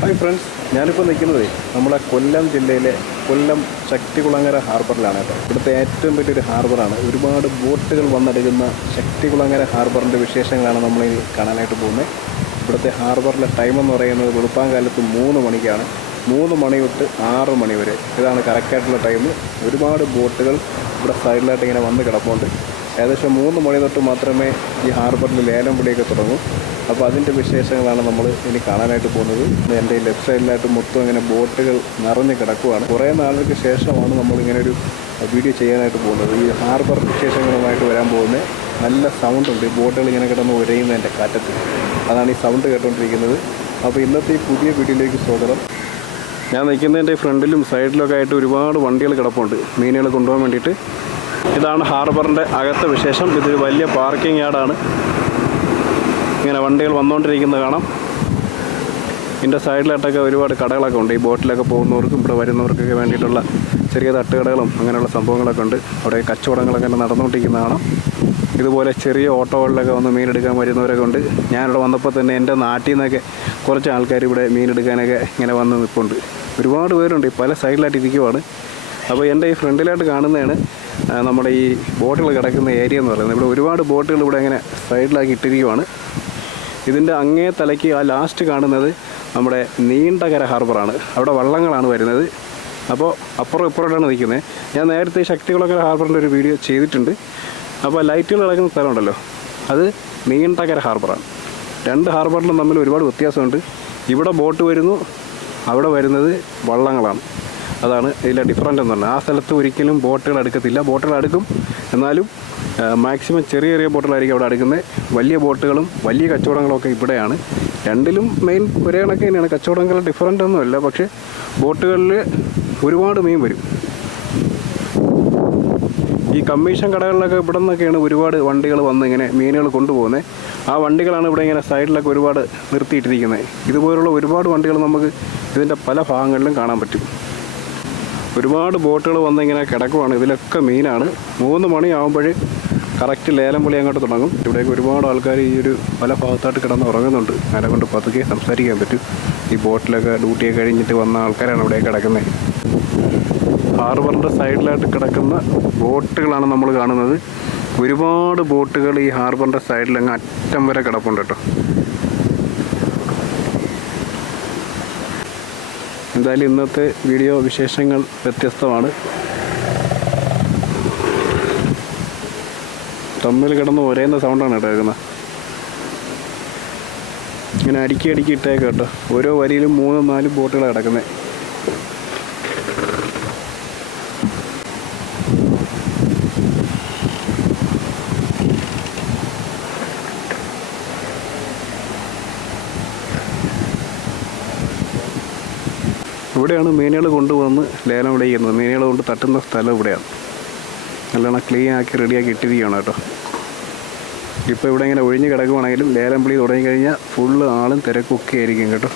Hi friends ഞാനിപ്പോൾ നിൽക്കുന്നത് നമ്മുടെ കൊല്ലം ജില്ലയിലെ കൊല്ലം ശക്തികുളങ്ങര ഹാർബറിലാണ് കേട്ടോ. ഇവിടുത്തെ ഏറ്റവും വലിയൊരു ഹാർബറാണ്. ഒരുപാട് ബോട്ടുകൾ വന്നെടുക്കുന്ന ശക്തികുളങ്ങര ഹാർബറിന്റെ വിശേഷങ്ങളാണ് നമ്മൾ കാണാനായിട്ട് പോകുന്നത്. ഇവിടുത്തെ ഹാർബറിലെ ടൈം എന്ന് പറയുന്നത് വെളുപ്പാങ്കാലത്ത് മൂന്ന് മണിക്കാണ്. മൂന്ന് മണി തൊട്ട് ആറ് മണി വരെ. ഇതാണ് കറക്റ്റായിട്ടുള്ള ടൈം ഒരുപാട് ബോട്ടുകൾ ഇവിടെ സൈഡിലായിട്ട് ഇങ്ങനെ വന്ന് കിടപ്പുണ്ട്. ഏകദേശം മൂന്ന് മണി തൊട്ട് മാത്രമേ ഈ ഹാർബറിൽ ലേലം വിളിയൊക്കെ തുടങ്ങൂ. അപ്പോൾ അതിന്റെ വിശേഷങ്ങളാണ് നമ്മൾ ഇനി കാണാനായിട്ട് പോകുന്നത്. എന്റെ ഈ ലെഫ്റ്റ് സൈഡിലായിട്ട് മൊത്തം ഇങ്ങനെ ബോട്ടുകൾ നിറഞ്ഞ് കിടക്കുവാണ്. കുറേ നാളുകൾക്ക് ശേഷമാണ് നമ്മളിങ്ങനെ ഒരു വീഡിയോ ചെയ്യാനായിട്ട് പോകുന്നത്. ഈ ഹാർബർ വിശേഷങ്ങളുമായിട്ട് വരാൻ പോകുന്നത് നല്ല സൗണ്ട് ഉണ്ട്. ഈ ബോട്ടുകൾ ഇങ്ങനെ കിടന്ന് ഉരയുന്നതിന്റെ കാറ്റത്തിൽ അതാണ് ഈ സൗണ്ട് കേട്ടുകൊണ്ടിരിക്കുന്നത് അപ്പോൾ ഇന്നത്തെ ഈ പുതിയ വീഡിയോയിലേക്ക് സ്വാഗതം. ഞാൻ നിൽക്കുന്നതിന്റെ ഫ്രണ്ടിലും സൈഡിലൊക്കെ ആയിട്ട് ഒരുപാട് വണ്ടികൾ കിടപ്പുണ്ട്. മീനുകൾ കൊണ്ടുപോകാൻ വേണ്ടിയിട്ട്. ഇതാണ് ഹാർബറിന്റെ അകത്തെ വിശേഷം. ഇതൊരു വലിയ പാർക്കിംഗ് യാർഡാണ്. ഇങ്ങനെ വണ്ടികൾ വന്നുകൊണ്ടിരിക്കുന്നത് കാണാം. ഇതിന്റെ സൈഡിലായിട്ടൊക്കെ ഒരുപാട് കടകളൊക്കെ ഉണ്ട്. ഈ ബോട്ടിലൊക്കെ പോകുന്നവർക്കും ഇവിടെ വരുന്നവർക്കൊക്കെ വേണ്ടിയിട്ടുള്ള ചെറിയ തട്ടുകടകളും അങ്ങനെയുള്ള സംഭവങ്ങളൊക്കെ ഉണ്ട്. അവിടെ കച്ചവടങ്ങളൊക്കെ നടന്നുകൊണ്ടിരിക്കുന്ന കാണാം. ഇതുപോലെ ചെറിയ ഓട്ടോകളിലൊക്കെ വന്ന് മീനെടുക്കാൻ വരുന്നവരൊക്കെ ഉണ്ട്. ഞാനിവിടെ വന്നപ്പോൾ തന്നെ എന്റെ നാട്ടിൽ നിന്നൊക്കെ കുറച്ച് ആൾക്കാർ ഇവിടെ മീനെടുക്കാനൊക്കെ ഇങ്ങനെ വന്ന് നിൽപ്പുണ്ട്. ഒരുപാട് പേരുണ്ട്. പല സൈഡിലായിട്ട് ഇരിക്കുവാണ്. അപ്പോൾ എന്റെ ഈ ഫ്രണ്ടിലായിട്ട് കാണുന്നതാണ് നമ്മുടെ ഈ ബോട്ടുകൾ കിടക്കുന്ന ഏരിയ എന്ന് പറയുന്നത്. ഇവിടെ ഒരുപാട് ബോട്ടുകൾ ഇവിടെ ഇങ്ങനെ സൈഡിലാക്കി ഇട്ടിരിക്കുവാണ്. ഇതിന്റെ അങ്ങേ തലയ്ക്ക് ആ ലാസ്റ്റ് കാണുന്നത് നമ്മുടെ നീണ്ടകര ഹാർബറാണ് അവിടെ വള്ളങ്ങളാണ് വരുന്നത്. അപ്പോൾ അപ്പുറം ഇപ്പുറമായിട്ടാണ് നിൽക്കുന്നത്. ഞാൻ നേരത്തെ ശക്തികുളക്കര ഹാർബറിന്റെ ഒരു വീഡിയോ ചെയ്തിട്ടുണ്ട്. അപ്പോൾ ലൈറ്റുകൾ കിടക്കുന്ന സ്ഥലമുണ്ടല്ലോ. അത് നീണ്ടകര ഹാർബറാണ് രണ്ട് ഹാർബറിലും തമ്മിൽ ഒരുപാട് വ്യത്യാസമുണ്ട്. ഇവിടെ ബോട്ട് വരുന്നു അവിടെ വരുന്നത് വള്ളങ്ങളാണ്. അതാണ് ഇതിലെ ഡിഫറന്റ് എന്ന് പറഞ്ഞാൽ ആ സ്ഥലത്ത് ഒരിക്കലും ബോട്ടുകൾ അടുക്കത്തില്ല. ബോട്ടുകൾ അടുക്കും. എന്നാലും മാക്സിമം ചെറിയ ചെറിയ ബോട്ടുകളായിരിക്കും അവിടെ അടുക്കുന്നത്. വലിയ ബോട്ടുകളും വലിയ കച്ചവടങ്ങളൊക്കെ ഇവിടെയാണ്. രണ്ടിലും മെയിൻ ഒരേ കണക്ക് തന്നെയാണ്. കച്ചവടങ്ങൾ ഡിഫറന്റ് ഒന്നുമല്ല പക്ഷേ ബോട്ടുകളിൽ ഒരുപാട് മീൻ വരും. ഈ കമ്മീഷൻ കടകളിലൊക്കെ ഇവിടെ നിന്നൊക്കെയാണ് ഒരുപാട് വണ്ടികൾ വന്ന് ഇങ്ങനെ മീനുകൾ കൊണ്ടുപോകുന്നത്. ആ വണ്ടികളാണ് ഇവിടെ ഇങ്ങനെ സൈഡിലൊക്കെ ഒരുപാട് നിർത്തിയിട്ടിരിക്കുന്നത്. ഇതുപോലുള്ള ഒരുപാട് വണ്ടികൾ നമുക്ക് ഇതിന്റെ പല ഭാഗങ്ങളിലും കാണാൻ പറ്റും. ഒരുപാട് ബോട്ടുകൾ വന്നിങ്ങനെ കിടക്കുവാണ്. ഇതിലൊക്കെ മീനാണ്. മൂന്ന് മണിയാകുമ്പോൾ കറക്റ്റ് ലേലം പൊളി അങ്ങോട്ട് തുടങ്ങും. ഇവിടേക്ക് ഒരുപാട് ആൾക്കാർ ഈ ഒരു പല ഭാഗത്തായിട്ട് കിടന്ന് ഉറങ്ങുന്നുണ്ട്. അതിനെ കൊണ്ട് പതുക്കെ സംസാരിക്കാൻ പറ്റും. ഈ ബോട്ടിലൊക്കെ ഡ്യൂട്ടിയൊക്കെ കഴിഞ്ഞിട്ട് വന്ന ആൾക്കാരാണ് ഇവിടെ കിടക്കുന്നത് ഹാർബറിന്റെ സൈഡിലായിട്ട് കിടക്കുന്ന ബോട്ടുകളാണ് നമ്മൾ കാണുന്നത്. ഒരുപാട് ബോട്ടുകൾ ഈ ഹാർബറിന്റെ സൈഡിൽ അങ്ങ് അറ്റം വരെ കിടപ്പുണ്ട് കേട്ടോ. എന്തായാലും ഇന്നത്തെ വീഡിയോ വിശേഷങ്ങൾ വ്യത്യസ്തമാണ്. തമ്മിൽ കിടന്ന് ഒരേന്ന സൗണ്ടാണ് കേട്ടോ കേൾക്കുന്നത് ഇങ്ങനെ അടുക്കി അടുക്കി ഇട്ടേക്കാം കേട്ടോ. ഓരോ വരിയിലും മൂന്നും നാലും ബോട്ടുകളാണ് കിടക്കുന്നത് ഇവിടെയാണ് മീനുകൾ കൊണ്ടുവന്ന് ലേലം വിളിക്കുന്നത് മീനുകൾ കൊണ്ട് തട്ടുന്ന സ്ഥലം ഇവിടെയാണ്. നല്ലോണം ക്ലീൻ ആക്കി റെഡിയാക്കി ഇട്ടിരിക്കുകയാണ് കേട്ടോ. ഇപ്പോൾ ഇവിടെ ഇങ്ങനെ ഒഴിഞ്ഞ് കിടക്കുവാണെങ്കിലും ലേലം വിളി തുടങ്ങി കഴിഞ്ഞാൽ ഫുള്ള് ആളും തിരക്കൊക്കെ ആയിരിക്കും കേട്ടോ.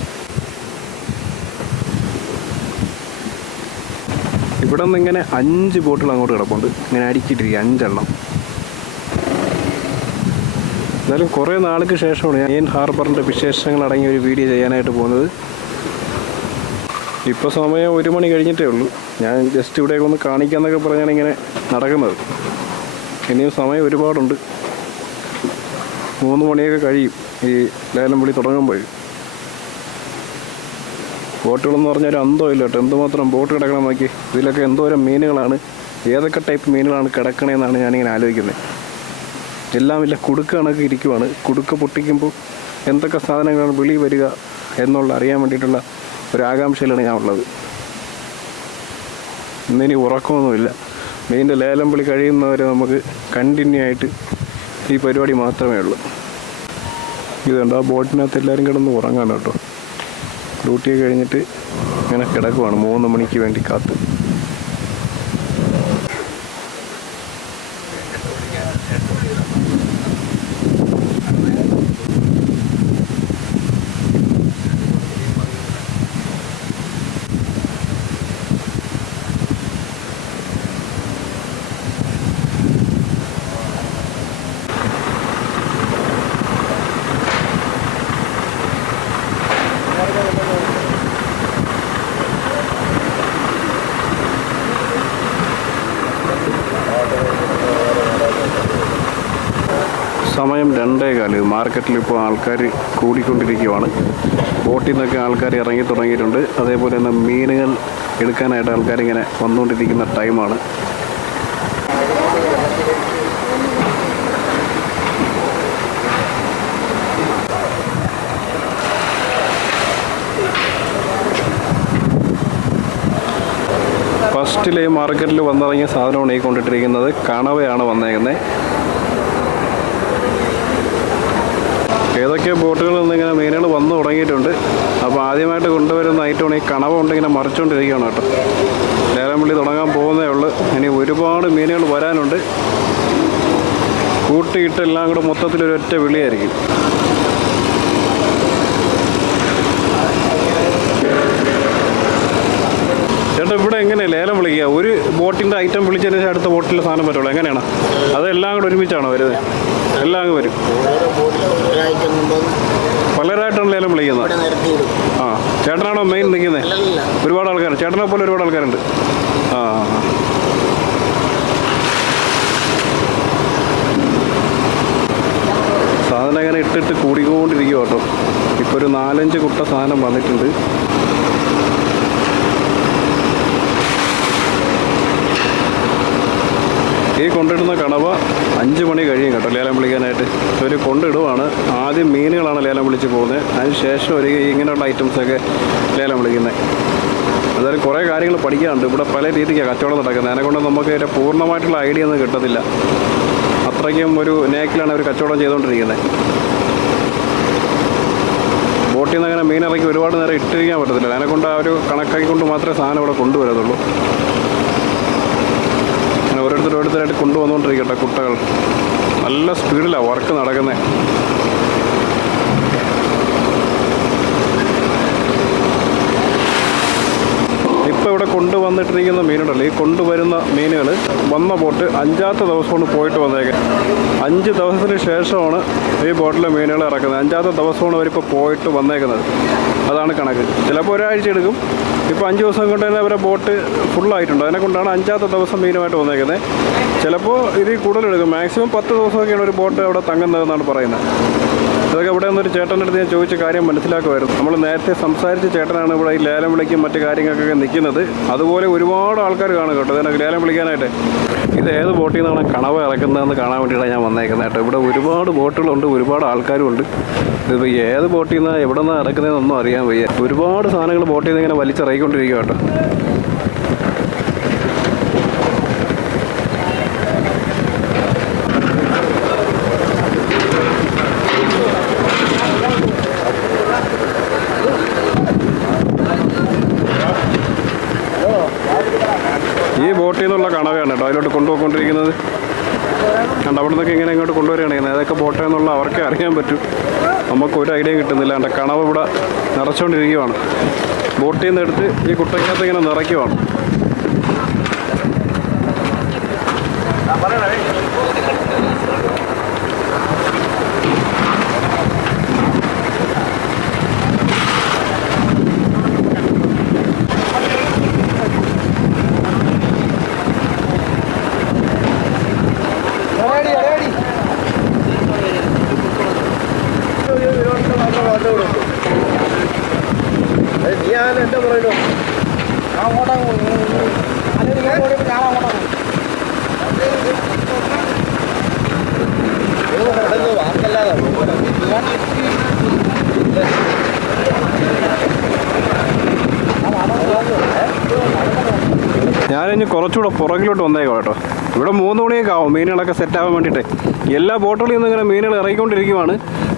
ഇവിടെ നിന്ന് ഇങ്ങനെ അഞ്ച് ബോട്ടുകൾ അങ്ങോട്ട് കിടപ്പുണ്ട്. ഇങ്ങനെ അടുക്കിയിട്ടിരിക്കുക അഞ്ചെണ്ണം. എന്നാലും കുറേ നാൾക്ക് ശേഷമാണ് ഞാൻ ഹാർബറിന്റെ വിശേഷങ്ങൾ അടങ്ങിയ ഒരു വീഡിയോ ചെയ്യാനായിട്ട് പോകുന്നത്. ഇപ്പോൾ സമയം ഒരു മണി കഴിഞ്ഞിട്ടേ ഉള്ളൂ. ഞാൻ ജസ്റ്റ് ഇവിടെ ഒന്ന് കാണിക്കാന്നൊക്കെ പറഞ്ഞാണ് ഇങ്ങനെ നടക്കുന്നത്. ഇനിയും സമയം ഒരുപാടുണ്ട്. മൂന്ന് മണിയൊക്കെ കഴിയും ഈ ലേലം വിളി തുടങ്ങുമ്പോൾ. ബോട്ടുകളെന്ന് പറഞ്ഞാൽ ഒരു അന്തോ ഇല്ല കേട്ടോ. എന്തുമാത്രം ബോട്ട് കിടക്കണം നോക്കി. ഇതിലൊക്കെ എന്തോരം മീനുകളാണ്. ഏതൊക്കെ ടൈപ്പ് മീനുകളാണ് കിടക്കണേന്നാണ് ഞാനിങ്ങനെ ആലോചിക്കുന്നത് എല്ലാം ഇല്ല കുടുക്ക് കണക്ക് ഇരിക്കുവാണ്. കുടുക്ക പൊട്ടിക്കുമ്പോൾ എന്തൊക്കെ സാധനങ്ങളാണ് വിളി വരിക എന്നുള്ള അറിയാൻ വേണ്ടിയിട്ടുള്ള ഒരു ആകാംക്ഷയിലാണ് ഞാൻ ഉള്ളത്. ഇന്നിനി ഉറക്കമൊന്നുമില്ല. മെയിന്റെ ലേലം വിളി കഴിയുന്നവരെ നമുക്ക് കണ്ടിന്യൂ ആയിട്ട് ഈ പരിപാടി മാത്രമേ ഉള്ളൂ. ഇതുണ്ട് ആ ബോട്ടിനകത്ത് എല്ലാവരും കിടന്ന് ഉറങ്ങാൻ കേട്ടോ. ഡ്യൂട്ടി കഴിഞ്ഞിട്ട് ഇങ്ങനെ കിടക്കുവാണ് മൂന്ന് മണിക്ക് വേണ്ടി കാത്ത്. രണ്ടേ കാൽ മാർക്കറ്റിൽ ഇപ്പോൾ ആൾക്കാർ കൂടിക്കൊണ്ടിരിക്കുകയാണ് ബോട്ടിൽ നിന്നൊക്കെ ആൾക്കാർ ഇറങ്ങി തുടങ്ങിയിട്ടുണ്ട്. അതേപോലെ തന്നെ മീനുകൾ എടുക്കാനായിട്ട് ആൾക്കാർ ഇങ്ങനെ വന്നുകൊണ്ടിരിക്കുന്ന ടൈമാണ് ഫസ്റ്റിലെ മാർക്കറ്റിൽ വന്നിറങ്ങിയ സാധനമാണ് ഈ കൊണ്ടിട്ടിരിക്കുന്നത്. കണവയാണ് വന്നേക്കുന്നത്. ഏതൊക്കെ ബോട്ടുകളിൽ നിന്ന് ഇങ്ങനെ മീനുകൾ വന്നു തുടങ്ങിയിട്ടുണ്ട്. അപ്പോൾ ആദ്യമായിട്ട് കൊണ്ടുവരുന്ന ഐറ്റമാണ് ഈ കണവ കൊണ്ടിങ്ങനെ മറിച്ചുകൊണ്ടിരിക്കുകയാണ് കേട്ടോ. ലേലംപള്ളി തുടങ്ങാൻ പോകുന്നേ ഉള്ളൂ. ഇനി ഒരുപാട് മീനുകൾ വരാനുണ്ട്. കൂട്ടിയിട്ട് എല്ലാം കൂടെ മൊത്തത്തിൽ ഒരൊറ്റ വിളിയായിരിക്കും. ചേട്ടാ ഇവിടെ എങ്ങനെ ലേലം വിളിക്കുക? ഒരു ബോട്ടിന്റെ ഐറ്റം വിളിച്ചതിന് ശേഷം അടുത്ത ബോട്ടിൽ സാധനം പറ്റുള്ളൂ എങ്ങനെയാണ്? അതെല്ലാം കൂടെ ഒരുമിച്ചാണോ വരുന്നത്? എല്ലാം അങ്ങ് വരും. പലരായിട്ടാണ് ലേലം വിളിക്കുന്നത് ആ ചേട്ടനാണോ മെയിൻ നിൽക്കുന്നത് ഒരുപാട് ആൾക്കാർ ചേട്ടനെ പോലെ ഒരുപാട് ആൾക്കാരുണ്ട്. ആ. സാധനം ഇങ്ങനെ ഇട്ടിട്ട് കൂടിക്കൊണ്ടിരിക്കും കേട്ടോ ഇപ്പോൾ ഒരു നാലഞ്ച് കുട്ട സാധനം വന്നിട്ടുണ്ട്. ഈ കൊണ്ടിടുന്ന കണവ അഞ്ച് മണി കഴിയും കേട്ടോ ലേലം വിളിക്കാനായിട്ട്. ഇവർ കൊണ്ടിടുവാണ്. ആദ്യം മീനുകളാണ് ലേലം വിളിച്ച് പോകുന്നത്. അതിന് ശേഷം ഒരു ഇങ്ങനെയുള്ള ഐറ്റംസൊക്കെ ലേലം വിളിക്കുന്നത്. അതായത് കുറേ കാര്യങ്ങൾ പഠിക്കാനുണ്ട്. ഇവിടെ പല രീതിക്കാണ് കച്ചവടം നടക്കുന്നത്. അതിനെക്കൊണ്ട് നമുക്ക് അതിന്റെ പൂർണമായിട്ടുള്ള ഐഡിയ ഒന്നും കിട്ടത്തില്ല. അത്രയ്ക്കും ഒരു നേക്കിലാണ് അവർ കച്ചവടം ചെയ്തുകൊണ്ടിരിക്കുന്നത്. ബോട്ടിൽ നിന്ന് അങ്ങനെ മീനിറക്കി ഒരുപാട് നേരം ഇട്ടിരിക്കാൻ പറ്റത്തില്ല. അതിനെക്കൊണ്ട് ആ ഒരു കണക്കാക്കിക്കൊണ്ട് മാത്രമേ സാധനം ഇവിടെ കൊണ്ടുവരത്തുള്ളൂ. ഓരോരുത്തർ ഓരോരുത്തരായിട്ട് കൊണ്ടുവന്നുകൊണ്ടിരിക്കട്ടെ കുട്ടകൾ. നല്ല സ്പീഡിലാണ് വർക്ക് നടക്കുന്നത് ഇവിടെ കൊണ്ടുവന്നിട്ടിരിക്കുന്ന മീനുണ്ടല്ലോ. ഈ കൊണ്ടുവരുന്ന മീനുകൾ വന്ന ബോട്ട് അഞ്ചാമത്തെ ദിവസമാണ് പോയിട്ട് വന്നേക്കുന്നത് അഞ്ച് ദിവസത്തിന് ശേഷമാണ് ഈ ബോട്ടിലെ മീനുകൾ ഇറക്കുന്നത്. അഞ്ചാമത്തെ ദിവസമാണ് അവരിപ്പോൾ പോയിട്ട് വന്നേക്കുന്നത്. അതാണ് കണക്ക്. ചിലപ്പോൾ ഒരാഴ്ച എടുക്കും. ഇപ്പോൾ അഞ്ച് ദിവസം കൊണ്ട് തന്നെ അവരെ ബോട്ട് ഫുള്ളായിട്ടുണ്ട് അതിനെ കൊണ്ടാണ് അഞ്ചാമത്തെ ദിവസം മീനുമായിട്ട് വന്നേക്കുന്നത് ചിലപ്പോൾ ഇതിൽ കൂടുതലെടുക്കും മാക്സിമം പത്ത് ദിവസമൊക്കെയാണ് ഒരു ബോട്ട് അവിടെ തങ്ങുന്നതെന്നാണ് പറയുന്നത്. ഇതൊക്കെ ഇവിടെ നിന്നൊരു ചേട്ടന്റെ അടുത്ത് ഞാൻ ചോദിച്ച കാര്യം മനസ്സിലാക്കുമായിരുന്നു. നമ്മൾ നേരത്തെ സംസാരിച്ച ചേട്ടനാണ് ഇവിടെ ഈ ലേലം വിളിക്കും മറ്റു കാര്യങ്ങൾക്കൊക്കെ നിൽക്കുന്നത്. അതുപോലെ ഒരുപാട് ആൾക്കാർ കാണും കേട്ടോ. ഇതിനൊക്കെ ലേലം വിളിക്കാനായിട്ട്. ഇത് ഏത് ബോട്ടിൽ നിന്നാണ് കണവ ഇറക്കുന്നതെന്ന് കാണാൻ വേണ്ടിയിട്ടാണ് ഞാൻ വന്നേക്കുന്നത് കേട്ടോ. ഇവിടെ ഒരുപാട് ബോട്ടുകളുണ്ട് ഒരുപാട് ആൾക്കാരും ഉണ്ട് ഇതിപ്പോൾ ഏത് ബോട്ടിൽ നിന്നാണ് എവിടെ നിന്നാണ് ഇറക്കുന്നതെന്നൊന്നും അറിയാൻ വയ്യ. ഒരുപാട് സാധനങ്ങൾ ബോട്ടിൽ നിന്ന് ഇങ്ങനെ വലിച്ചിറങ്ങിക്കൊണ്ടിരിക്കുക കേട്ടോ ഈ ബോട്ടിൽ നിന്നുള്ള കണവയാണ് കേട്ടോ അതിലോട്ട് കൊണ്ടുപോയിക്കൊണ്ടിരിക്കുന്നത്? കണ്ട അവിടെ നിന്നൊക്കെ ഇങ്ങനെ ഇങ്ങോട്ട് കൊണ്ടുവരികയാണ് ഏതൊക്കെ ബോട്ടേ എന്നുള്ള അവർക്കേ അറിയാൻ പറ്റും. നമുക്ക് ഒരു ഐഡിയ കിട്ടുന്നില്ല. കണ്ട കണവ് ഇവിടെ നിറച്ചുകൊണ്ടിരിക്കുവാണ്. ബോട്ടിൽ നിന്ന് എടുത്ത് ഈ കുട്ടയ്ക്കകത്ത് ഇങ്ങനെ നിറയ്ക്കുവാണ്. കുറച്ചുകൂടെ പുറകിലോട്ട് വന്നേക്കോ കേട്ടോ. ഇവിടെ മൂന്ന് മണിയൊക്കെ ആവും മീനുകളൊക്കെ സെറ്റാവാൻ വേണ്ടിയിട്ട് എല്ലാ ബോട്ടുകളിൽ നിന്നും ഇങ്ങനെ മീനുകൾ ഇറങ്ങിക്കൊണ്ടിരിക്കുവാണ്.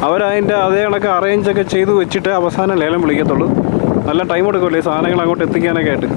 അവരതിന്റെ അതേ കണക്ക് അറേഞ്ചൊക്കെ ചെയ്ത് വെച്ചിട്ട് അവസാനം ലേലം വിളിക്കത്തുള്ളൂ. നല്ല ടൈം എടുക്കുമല്ലേ സാധനങ്ങൾ അങ്ങോട്ട് എത്തിക്കാനൊക്കെ ആയിട്ട്.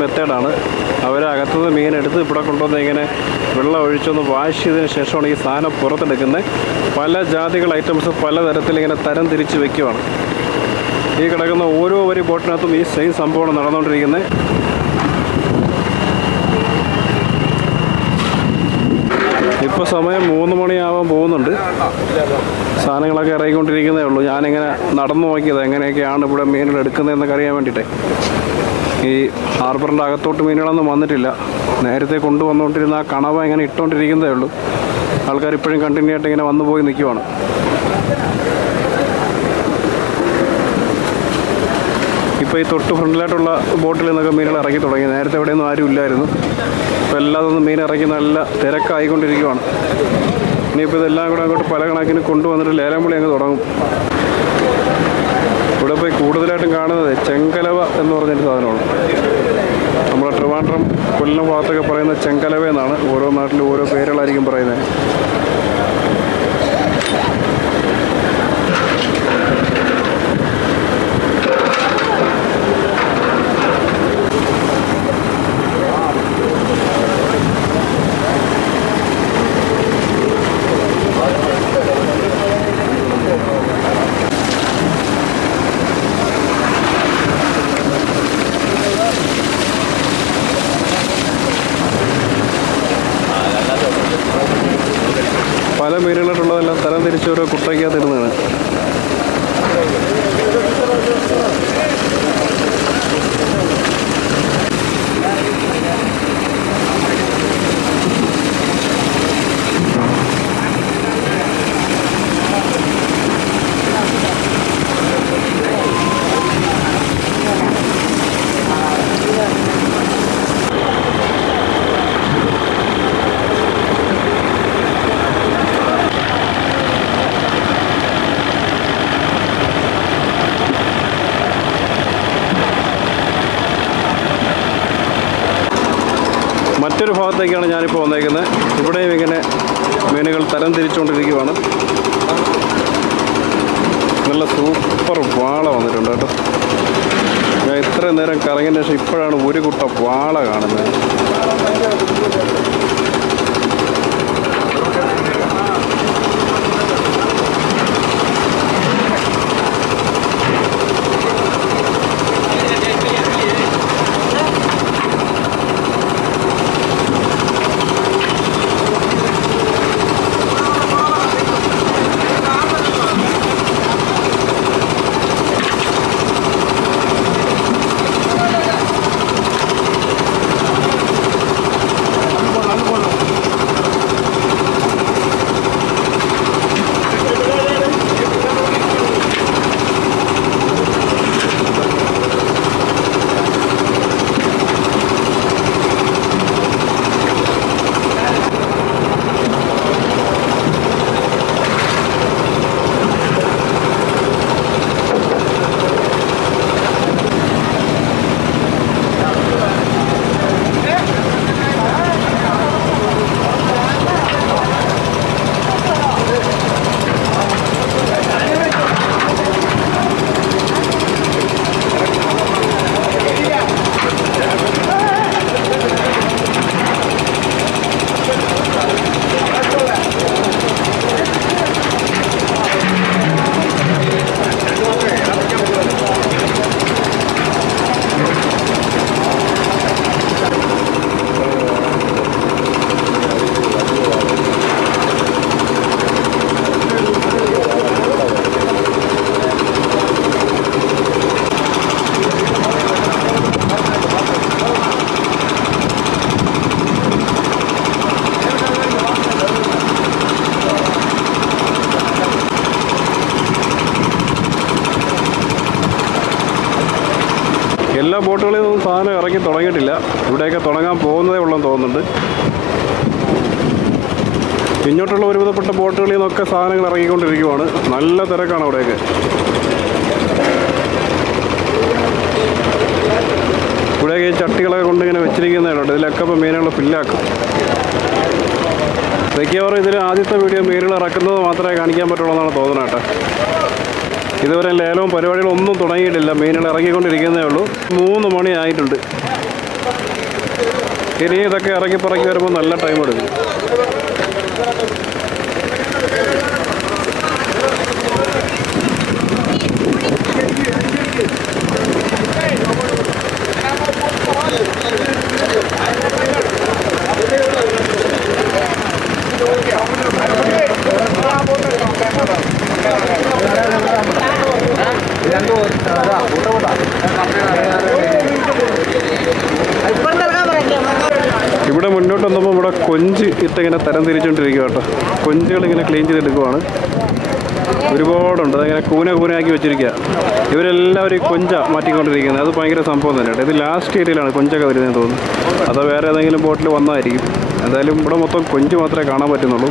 മെത്തേഡാണ് അവരകത്തുനിന്ന് മീനെടുത്ത് ഇവിടെ കൊണ്ടുവന്ന് ഇങ്ങനെ വെള്ളം ഒഴിച്ചൊന്ന് വാഷ് ചെയ്തതിന് ശേഷമാണ് ഈ സാധനം പുറത്തെടുക്കുന്നത്. പല ജാതികൾ ഐറ്റംസ് പല തരത്തിൽ ഇങ്ങനെ തരം തിരിച്ച് വെക്കുവാണ്. ഈ കിടക്കുന്ന ഓരോ വരി ബോട്ടിനകത്തും ഈ സെയിം സംഭവമാണ് നടന്നുകൊണ്ടിരിക്കുന്നത്. ഇപ്പോൾ സമയം മൂന്ന് മണിയാവാൻ പോകുന്നുണ്ട്. സാധനങ്ങളൊക്കെ ഇറങ്ങിക്കൊണ്ടിരിക്കുന്നേ ഉള്ളൂ. ഞാനിങ്ങനെ നടന്നു നോക്കിയത് എങ്ങനെയൊക്കെയാണ് ഇവിടെ മീനുകൾ എടുക്കുന്നതെന്നൊക്കെ അറിയാൻ വേണ്ടിയിട്ടേ. ഈ ഹാർബറിന്റെ അകത്തോട്ട് മീനുകളൊന്നും വന്നിട്ടില്ല. നേരത്തെ കൊണ്ടുവന്നുകൊണ്ടിരുന്ന ആ കണവ ഇങ്ങനെ ഇട്ടുകൊണ്ടിരിക്കുന്നതേ ഉള്ളൂ. ആൾക്കാർ ഇപ്പോഴും കണ്ടിന്യൂ ആയിട്ട് ഇങ്ങനെ വന്നു പോയി നിൽക്കുവാണ് ഇപ്പോൾ ഈ തൊട്ട് ഫ്രണ്ടിലായിട്ടുള്ള ബോട്ടിൽ നിന്നൊക്കെ മീനുകൾ ഇറക്കി തുടങ്ങി. നേരത്തെ ഇവിടെയൊന്നും ആരും ഇല്ലായിരുന്നു. ഇപ്പോൾ എല്ലാതൊന്നും മീൻ ഇറക്കി നല്ല തിരക്കായിക്കൊണ്ടിരിക്കുവാണ്. ഇനിയിപ്പോൾ ഇതെല്ലാം കൂടെ അങ്ങോട്ട് പല കണക്കിന് കൊണ്ടുവന്നിട്ട് ലേലം വിളി അങ്ങ് തുടങ്ങും. പോയി കൂടുതലായിട്ടും കാണുന്നത് ചെങ്കലവ എന്ന് പറഞ്ഞൊരു സാധനമാണ്. നമ്മുടെ ട്രിവാൻഡ്രം കൊല്ലം ഭാഗത്തൊക്കെ പറയുന്ന ചെങ്കലവ എന്നാണ് ഓരോ നാട്ടിലും ഓരോ പേരുകളായിരിക്കും പറയുന്നത് പല മീനുകളായിട്ടുള്ളതെല്ലാം തരം തിരിച്ച് ഓരോ കുട്ടയ്ക്കകത്ത് ഇടുന്നതാണ് മറ്റൊരു ഭാഗത്തേക്കാണ് ഞാനിപ്പോൾ വന്നേക്കുന്നത് ഇവിടെയും ഇങ്ങനെ മീനുകൾ തരം തിരിച്ചുകൊണ്ടിരിക്കുവാണ് നല്ല സൂപ്പർ വാള വന്നിട്ടുണ്ട് കേട്ടോ ഞാൻ ഇത്രയും നേരം കറങ്ങിയതിന് ശേഷം ഇപ്പോഴാണ് ഒരു കുട്ട വാള കാണുന്നത്. എല്ലാ ബോട്ടുകളിൽ നിന്നും സാധനം ഇറങ്ങി തുടങ്ങിയിട്ടില്ല. ഇവിടെയൊക്കെ തുടങ്ങാൻ പോകുന്നതേ ഉള്ളെന്ന് തോന്നുന്നുണ്ട്. ഇങ്ങോട്ടുള്ള ഒരുവിധപ്പെട്ട ബോട്ടുകളിൽ നിന്നൊക്കെ സാധനങ്ങൾ ഇറങ്ങിക്കൊണ്ടിരിക്കുവാണ്. നല്ല തിരക്കാണ് അവിടെയൊക്കെ. ഇവിടെയൊക്കെ ഈ ചട്ടികളൊക്കെ കൊണ്ട് ഇങ്ങനെ വെച്ചിരിക്കുന്നതാണ് ഇതിലൊക്കെ ഇപ്പോൾ മീനുകൾ ഫില്ലാക്കും മിക്കവാറും ഇതിൽ ആദ്യത്തെ വീഡിയോ മീനുകൾ ഇറക്കുന്നത് മാത്രമേ കാണിക്കാൻ പറ്റുള്ളൂ എന്നാണ് തോന്നുന്നത് കേട്ടോ. ഇതുവരെ ലേലവും പരിപാടികളൊന്നും തുടങ്ങിയിട്ടില്ല. മീനുകൾ ഇറങ്ങിക്കൊണ്ടിരിക്കുന്നേ ഉള്ളൂ. മൂന്ന് മണി ആയിട്ടുണ്ട്. ഇനി ഇതൊക്കെ ഇറക്കി പറക്കി വരുമ്പോൾ നല്ല ടൈം എടുക്കും. ഇവിടെ മുന്നോട്ട് വന്നപ്പോൾ ഇവിടെ കൊഞ്ച് ഇട്ടിങ്ങനെ തരം തിരിച്ചുകൊണ്ടിരിക്കുക കേട്ടോ. കൊഞ്ചുകൾ ഇങ്ങനെ ക്ലീൻ ചെയ്തെടുക്കുവാണ്. ഒരുപാടുണ്ട്. അതിങ്ങനെ കൂന കൂനയാക്കി വെച്ചിരിക്കുക. ഇവരെല്ലാവരും ഈ കൊഞ്ച മാറ്റിക്കൊണ്ടിരിക്കുന്നത്. അത് ഭയങ്കര സംഭവം തന്നെയാണ്. ഇത് ലാസ്റ്റ് ഏരിയയിലാണ് കൊഞ്ചൊക്കെ വരുന്നതെന്ന് തോന്നുന്നു. അതോ വേറെ ഏതെങ്കിലും ബോട്ടിൽ വന്നതായിരിക്കും എന്തായാലും ഇവിടെ മൊത്തം കൊഞ്ച് മാത്രമേ കാണാൻ പറ്റുന്നുള്ളൂ.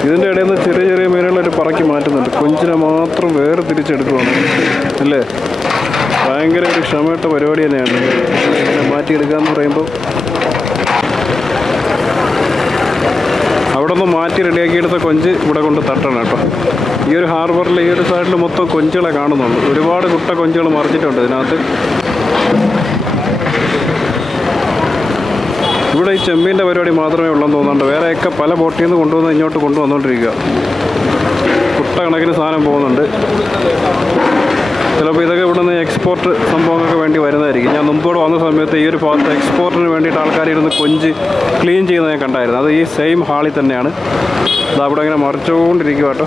ഇതിന്റെ ഇടയിൽ നിന്ന് ചെറിയ ചെറിയ മീനുകളൊരു പറക്കി മാറ്റുന്നുണ്ട് കൊഞ്ചിനെ മാത്രം വേറെ തിരിച്ചെടുക്കുവാണ് അല്ലേ ഭയങ്കര ഒരു ക്ഷമയിട്ട പരിപാടി തന്നെയാണ് ഇങ്ങനെ മാറ്റിയെടുക്കുക എന്ന് പറയുമ്പോൾ അവിടെ നിന്ന് മാറ്റി റെഡിയാക്കിയെടുത്ത കൊഞ്ച് ഇവിടെ കൊണ്ട് തട്ടണം കേട്ടോ. ഈ ഒരു ഹാർബറിൽ ഈ ഒരു സൈഡിൽ മൊത്തം കൊഞ്ചുകളെ കാണുന്നുണ്ട് ഒരുപാട് കുട്ട കൊഞ്ചുകൾ മറിഞ്ഞിട്ടുണ്ട് ഇതിനകത്ത്. ഇവിടെ ഈ ചെമ്മീന്റെ പരിപാടി മാത്രമേ ഉള്ളെന്ന് തോന്നുന്നുണ്ട്. വേറെയൊക്കെ പല ബോട്ടിൽ നിന്ന് കൊണ്ടുവന്ന് ഇങ്ങോട്ട് കൊണ്ടുവന്നുകൊണ്ടിരിക്കുക കുട്ട കണക്കിന് സാധനം പോകുന്നുണ്ട്. ചിലപ്പോൾ ഇതൊക്കെ ഇവിടെ നിന്ന് എക്സ്പോർട്ട് സംഭവങ്ങൾക്ക് വേണ്ടി വരുന്നതായിരിക്കും. ഞാൻ മുമ്പോട് വന്ന സമയത്ത് ഈ ഒരു ഭാഗത്ത് എക്സ്പോർട്ടിന് വേണ്ടിയിട്ട് ആൾക്കാർ ഇരുന്ന് കൊഞ്ച് ക്ലീൻ ചെയ്യുന്നത് ഞാൻ കണ്ടായിരുന്നു. അത് ഈ സെയിം ഹാളിൽ തന്നെയാണ്. അത് അവിടെ ഇങ്ങനെ മറിച്ചുകൊണ്ടിരിക്കുക കേട്ടോ